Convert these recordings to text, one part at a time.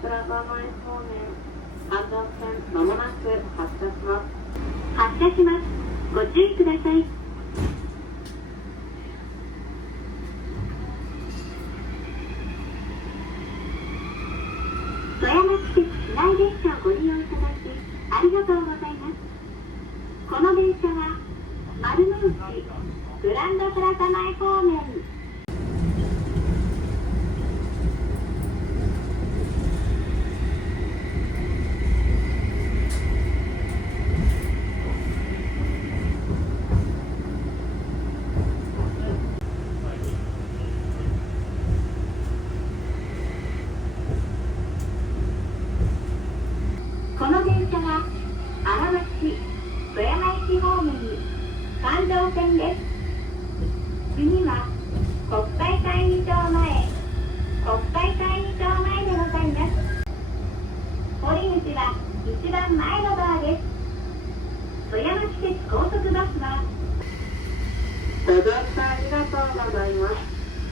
プラザ前方面、半蔵線まもなく発車します。発車します。ご注意ください。富山市鉄市内列車をご利用いただきありがとうございます。この電車は丸の内グランドプラザ前方面、この電車は荒町富山駅方面に環状線です。次は国際会議場前、国際会議場前でございます。降り口は一番前のドアです。富山市鉄高速バスはご乗車ありがとうございます。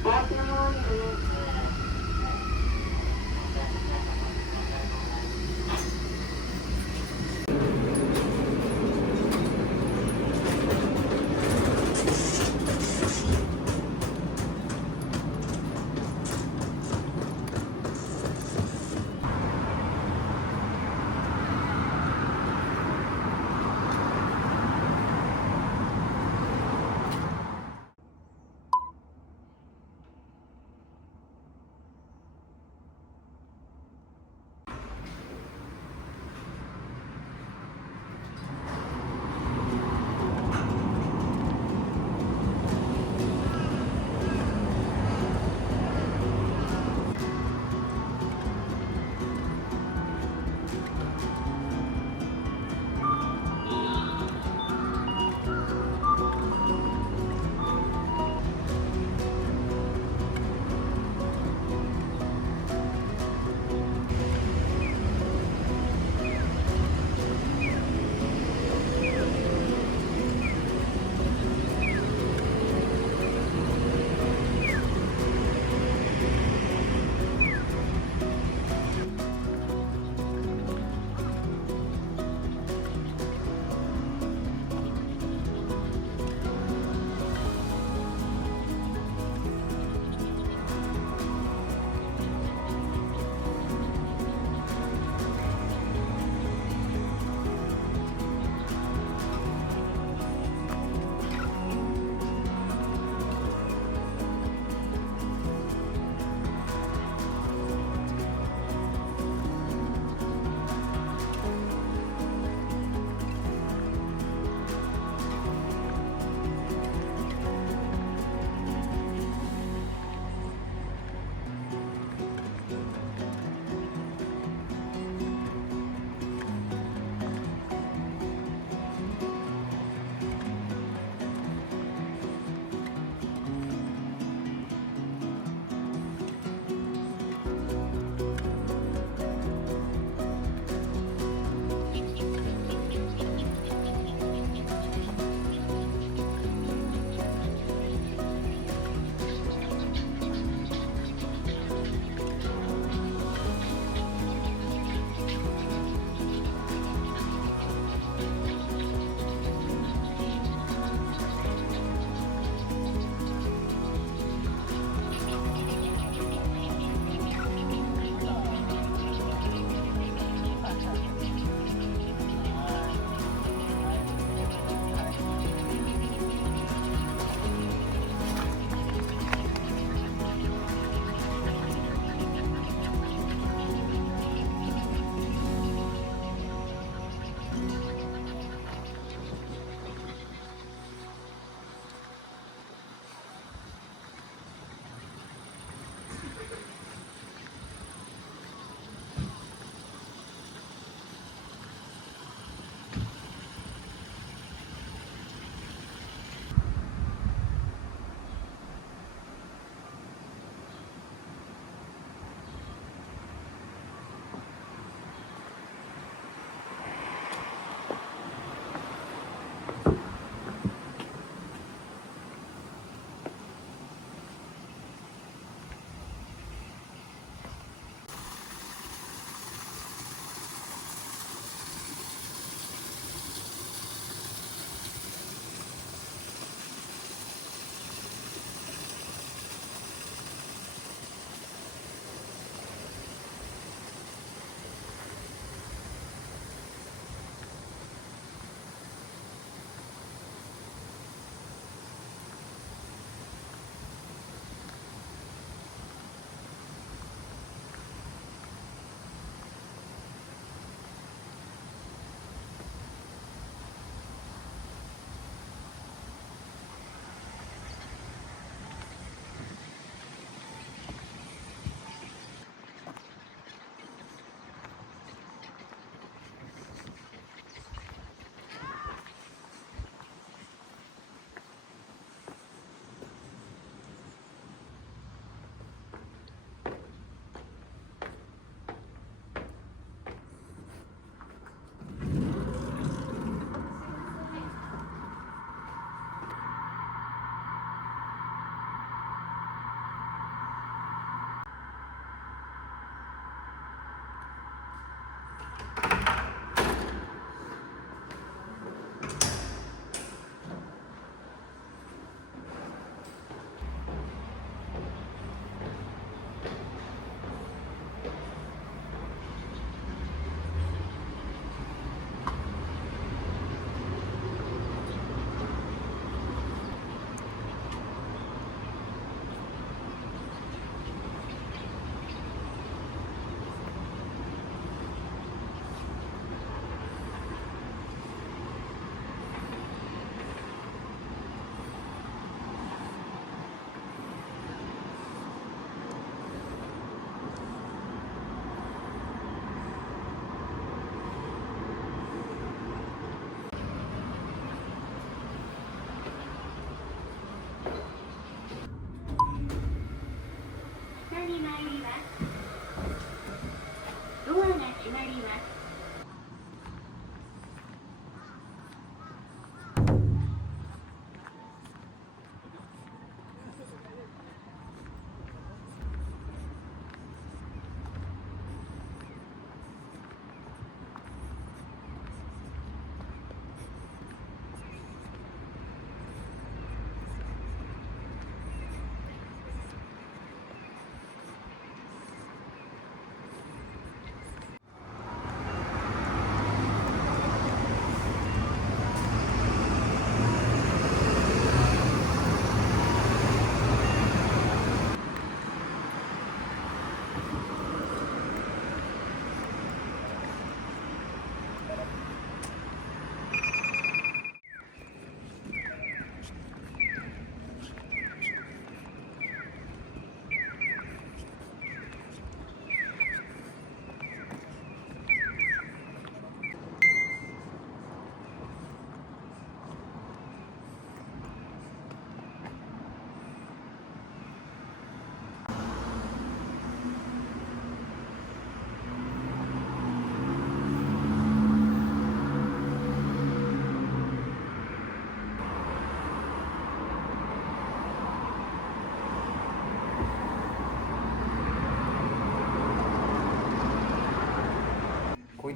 お開けモーニング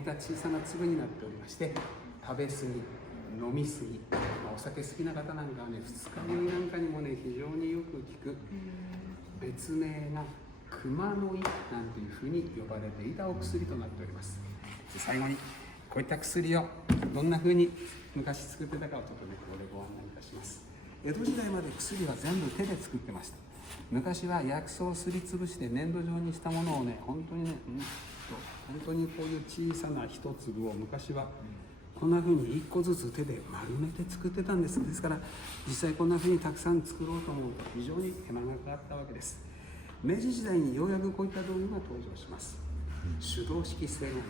いった小さな粒になっておりまして、食べ過ぎ、飲み過ぎ、お酒好きな方なんかはね、二日酔いなんかにもね非常によく効く、別名が熊の胃なんていうふうに呼ばれていたお薬となっております。最後にこういった薬をどんなふうに昔作ってたかをちょっとねここでご案内いたします。江戸時代まで薬は全部手で作ってました。昔は薬草をすりつぶして粘土状にしたものをね、本当にね、本当にこういう小さな一粒を昔はこんな風に一個ずつ手で丸めて作ってたんです。ですから実際こんな風にたくさん作ろうと思うと非常に手間がかかったわけです。明治時代にようやくこういった道具が登場します。手動式製氷機。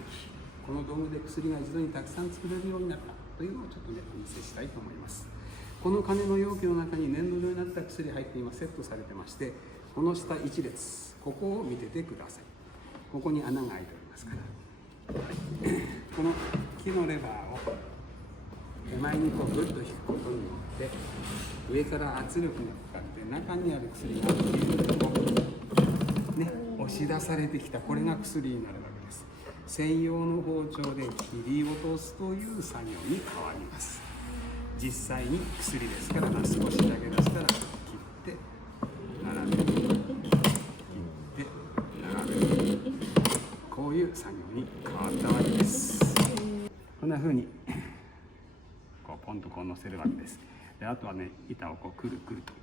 この道具で薬が一度にたくさん作れるようになったというのをちょっとねお見せしたいと思います。この金の容器の中に粘土状になった薬入って今セットされてまして、この下1列、ここを見ててください。ここに穴が開いておりますから、この木のレバーを手前にこうグッと引くことによって上から圧力がかかって中にある薬がね、押し出されてきた、これが薬になるわけです。専用の包丁で切り落とすという作業に変わります。実際に薬ですから、少しだけ出したら切って並べる、切って並べる、こういう作業に変わったわけです。こんな風にこうポンとこう乗せるわけです。であとはね、板をこうくるくると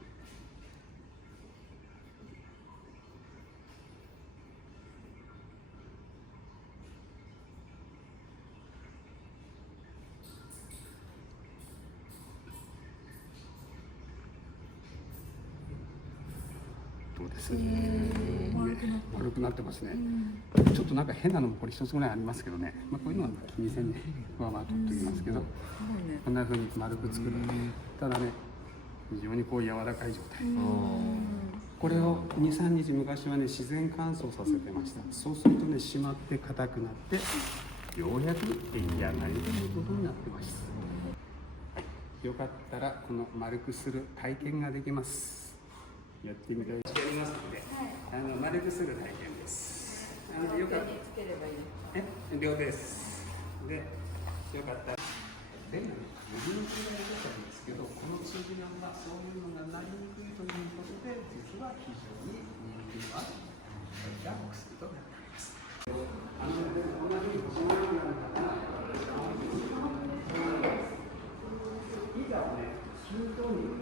どうです？丸くなってますね。ちょっとなんか変なのもこれ一つぐらいありますけどね。こういうのは気にせんで、取っておきますけど、こんな風に丸く作る。ただね、非常にこう柔らかい状態。これを2、3日昔はね自然乾燥させてました。そうするとね締まって硬くなって、ようやく出来上がりということになってます。よかったらこの丸くする体験ができます。やってみたいと思いますので、丸くする体験です。よかったら両手です。で、よかったらペンがね、右にくいが良かったんですけど、この数字4はそういうのがなりにくいということで、実は非常に人気はそういったお薬となっております。こんなふうにこのような板をね、均等に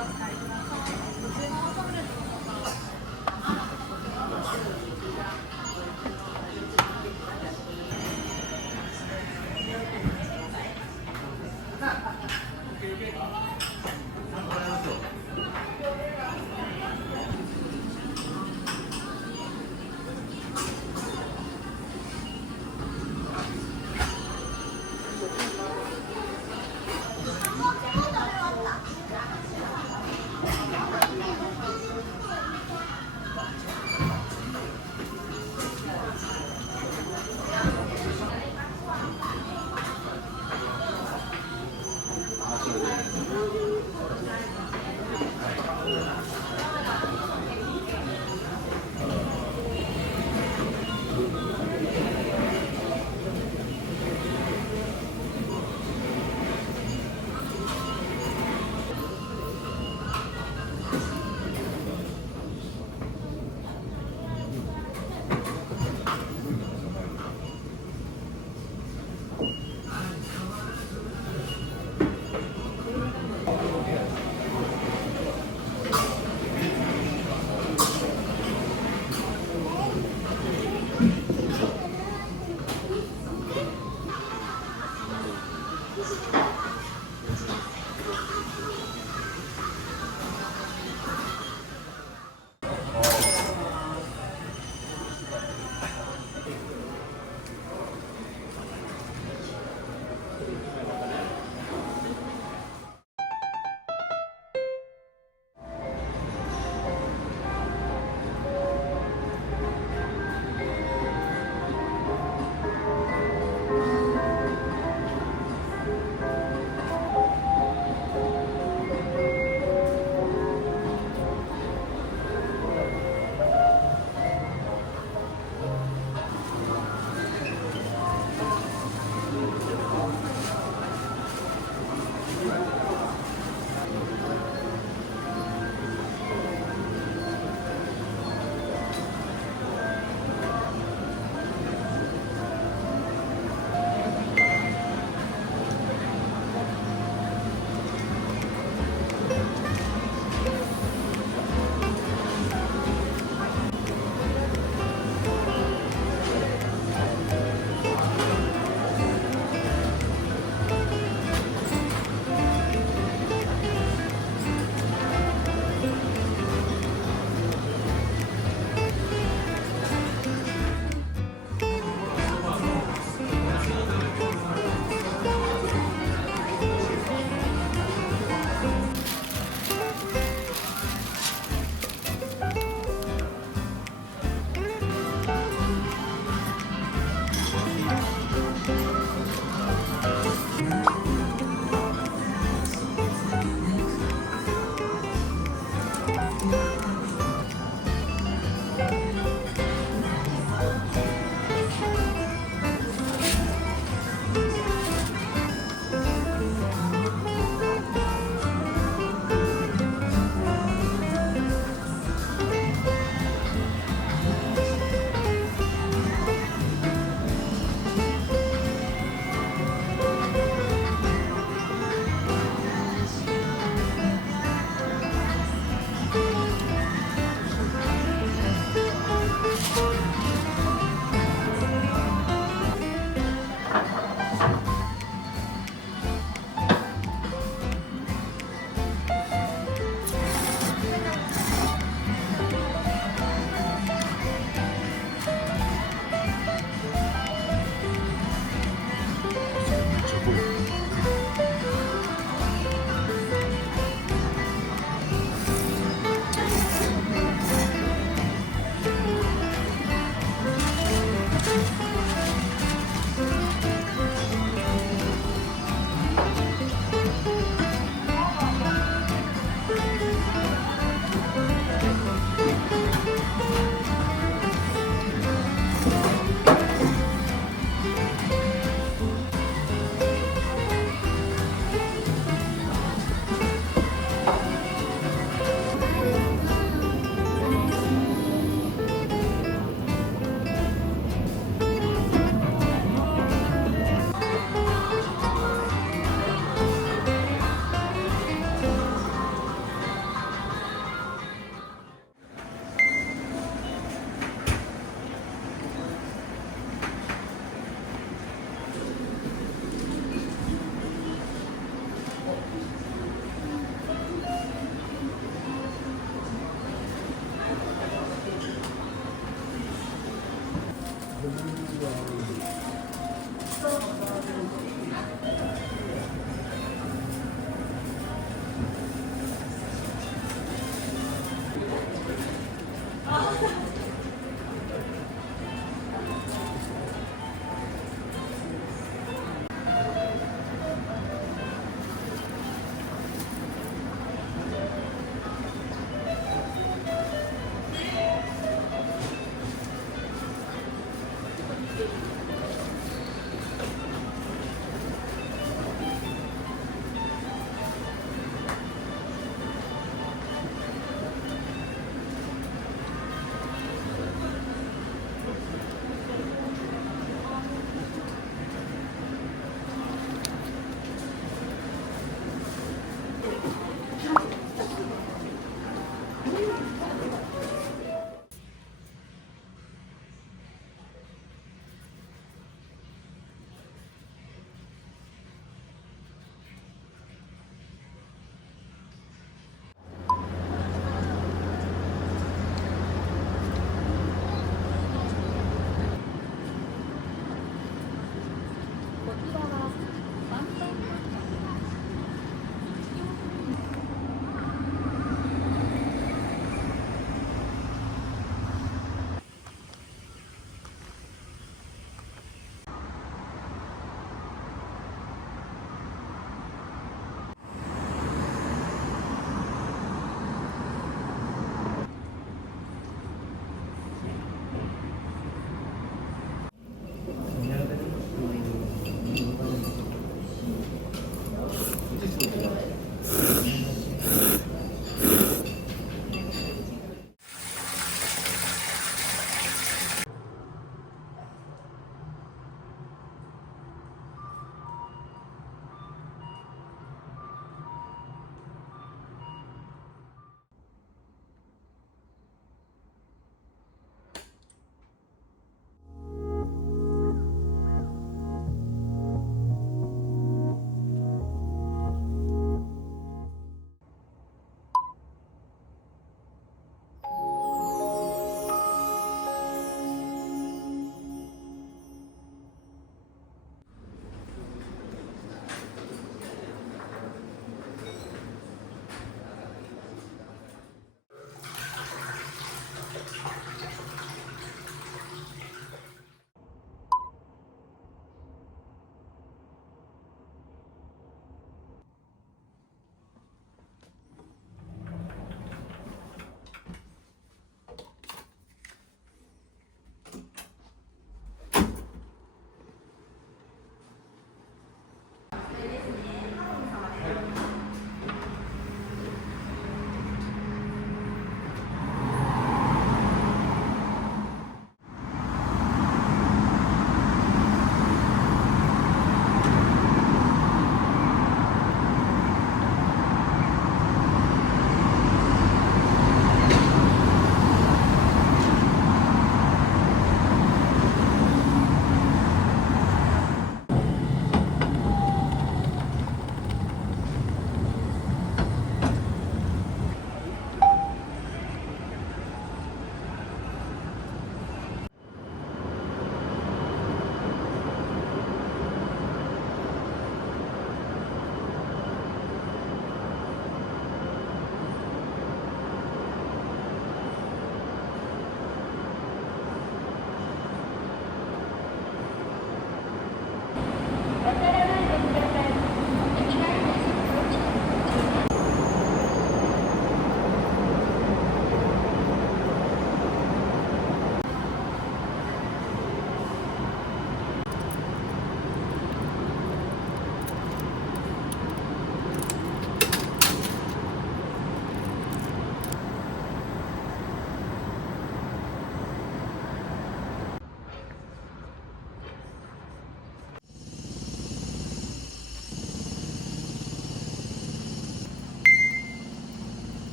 はこ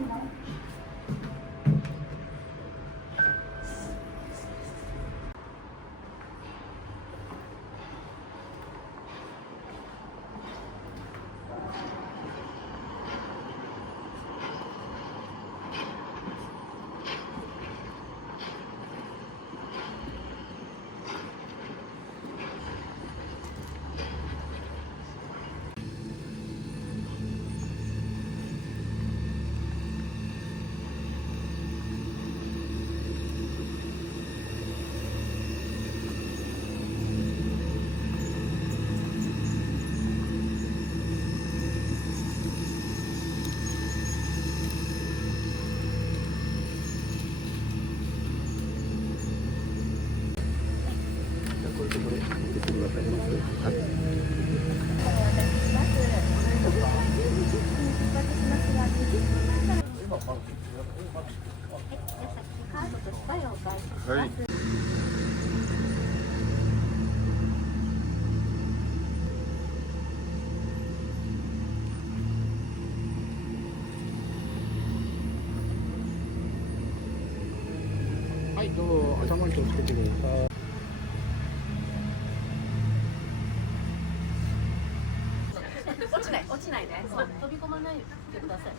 はい。はい、どうぞ頭に気をつけてください。落ちないね。そう、飛び込まないでください。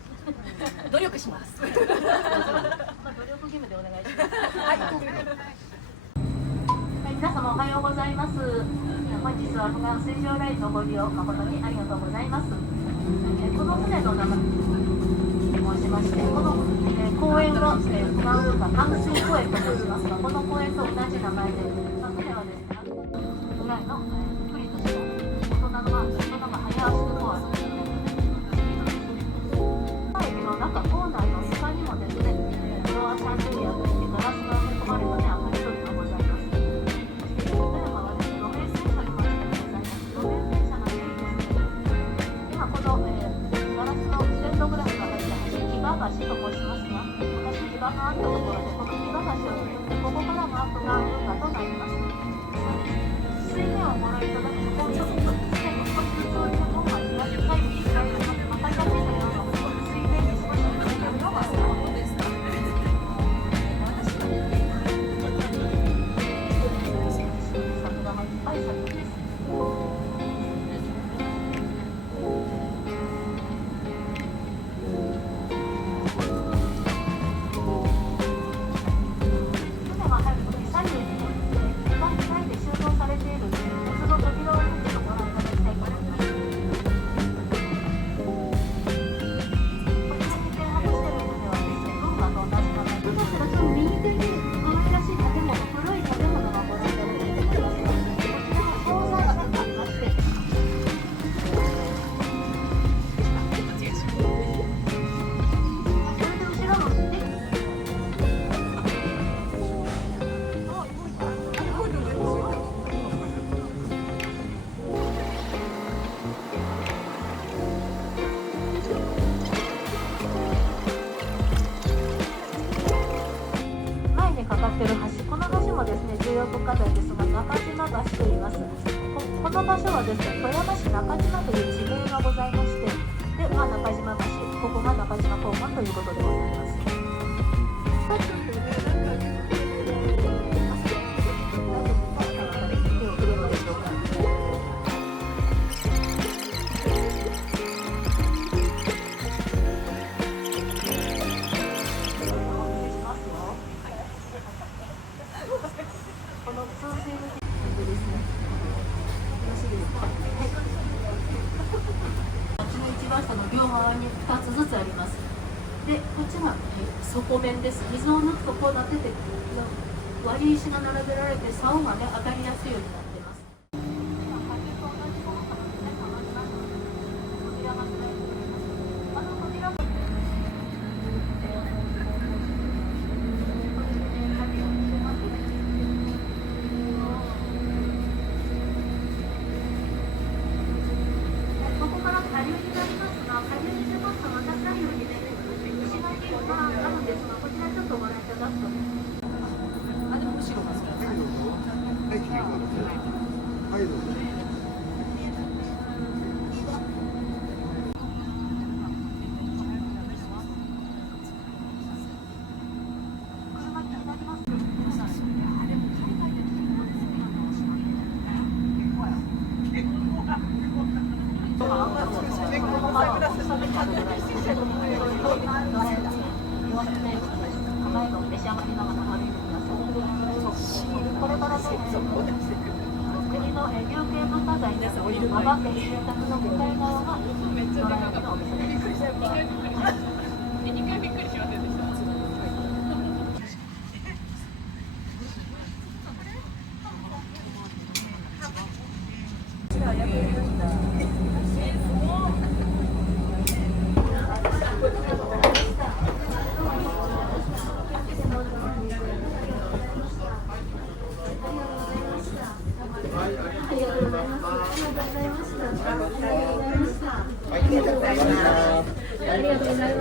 努力します。まあ努力義務でお願いします。はい。皆様おはようございます。本日は富川水上ラインのご利用誠にありがとうございます。この船の名前申しまして、この公園は富川運河淡水公園と申しますが、この公園と同じ名前で、船はですね、ぐらいのプリとした大人の早足の方は中コーナーの床にもですね、フロアシャンデリアといってガラスが埋め込まれたね、明かり取りがございます。そして富山はですね、路面電車の街でございます。路面電車のメインですね。今この、ガラスのステンドグラスが入った橋、木場橋と申しますが、昔木場があったところで、この木場橋を通ってここからが富川運河となります。水面をご覧いただくと、こういうすでに少しずつ折りの方が東海に開いています。またがっていたような課題ですが、中島橋と言います。この場所はですね、富山市中島という地名がございまして、で、中島橋、ここが中島港湾ということでございます。両側に2つずつあります。で、こっちが底面です。水を抜くとこうなってて、割り石が並べられて、竿がね、当たりやすいようになっています。はい、まって甘いのを召し上がりながら歩いてください。これからね、国の有形文化財になっている馬場家住宅の向かい側がどら焼きのお店です。ありがとうございます。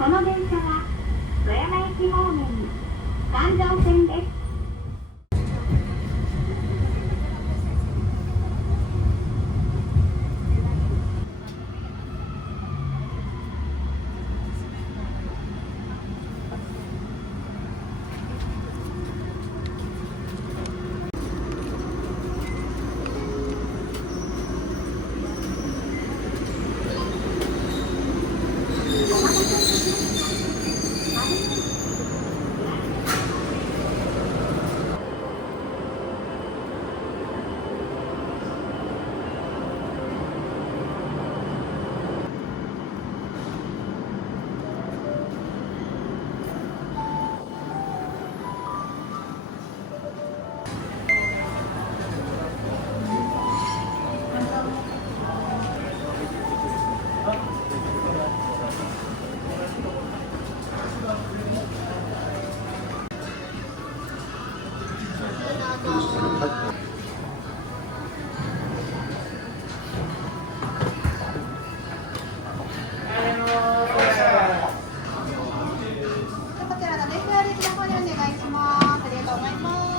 この電車は富山駅方面に環状線です。こちらのデスアレジの方にお願いします。ありがとうございます。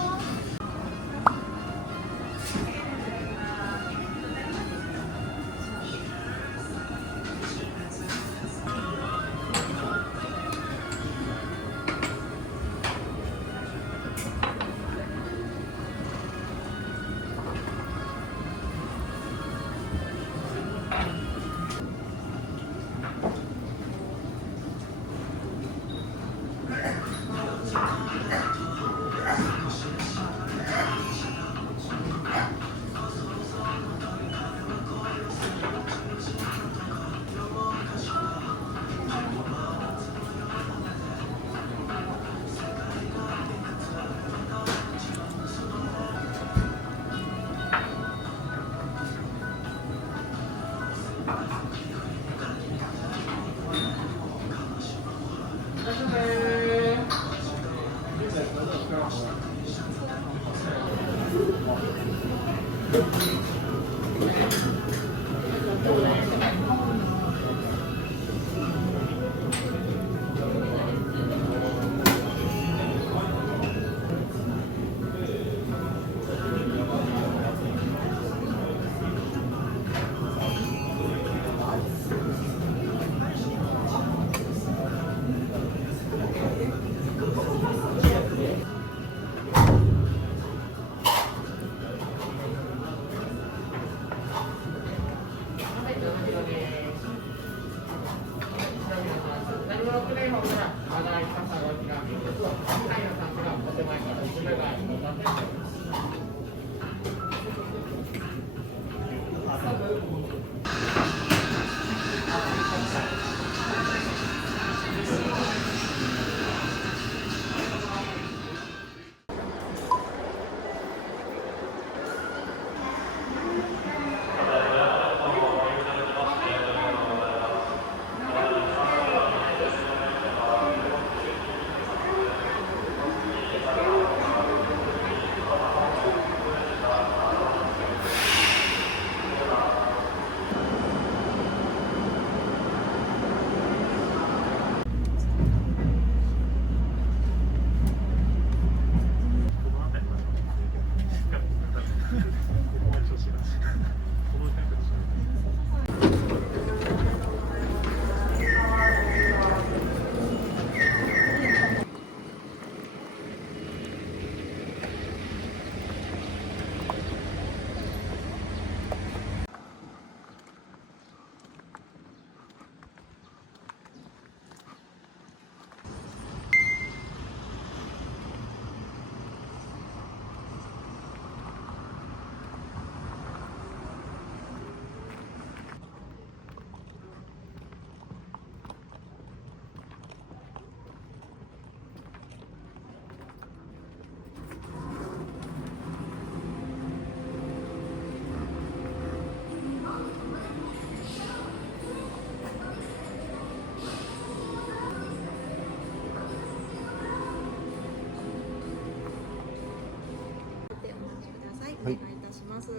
お願いいたします。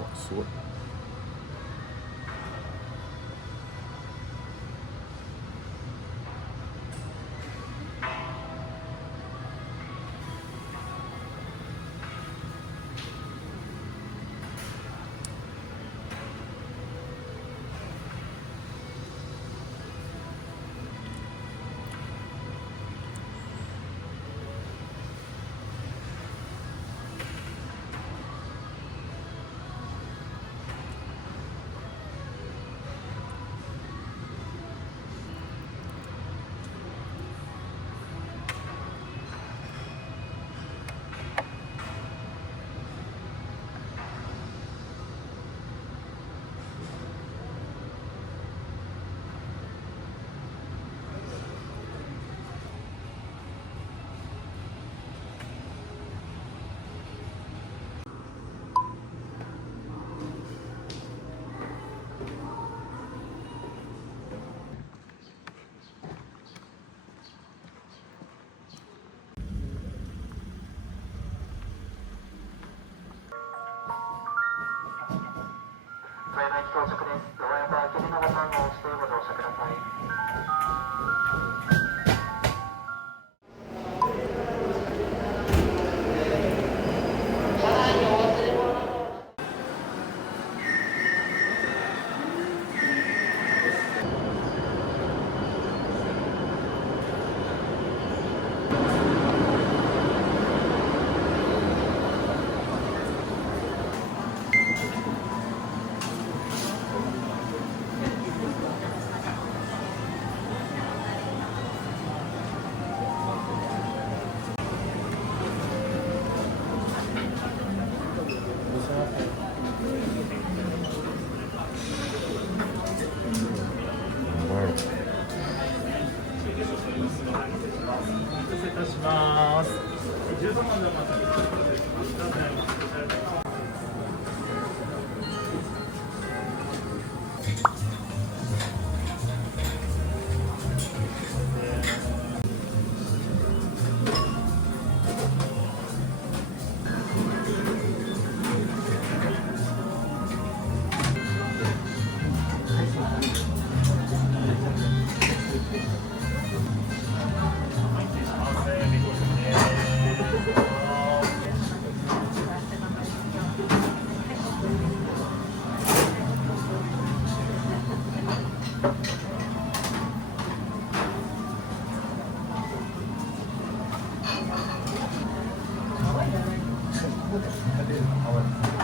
わすごい。富山駅到着です。ドアや開けるのボタンを押してご乗車ください。食べるの